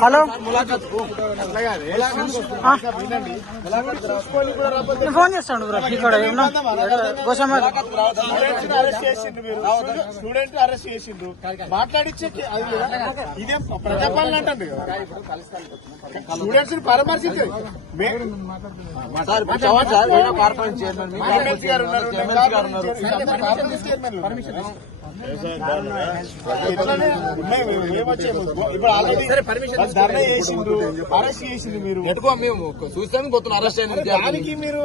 hello phone చేస్తాను bro ఇక్కడ student arrest చేసిండు మాట్లాడిచ్చే ఇదేం ప్రజాపాలన అంటే స్టూడెంట్స్ ని పరామర్శించారు ఇప్పుడు ఆల్రెడీ ధర్నా చేసిండు అరెస్ట్ చేసిండు మీరు మేము చూస్తాను అరెస్ట్ అయిన దానికి మీరు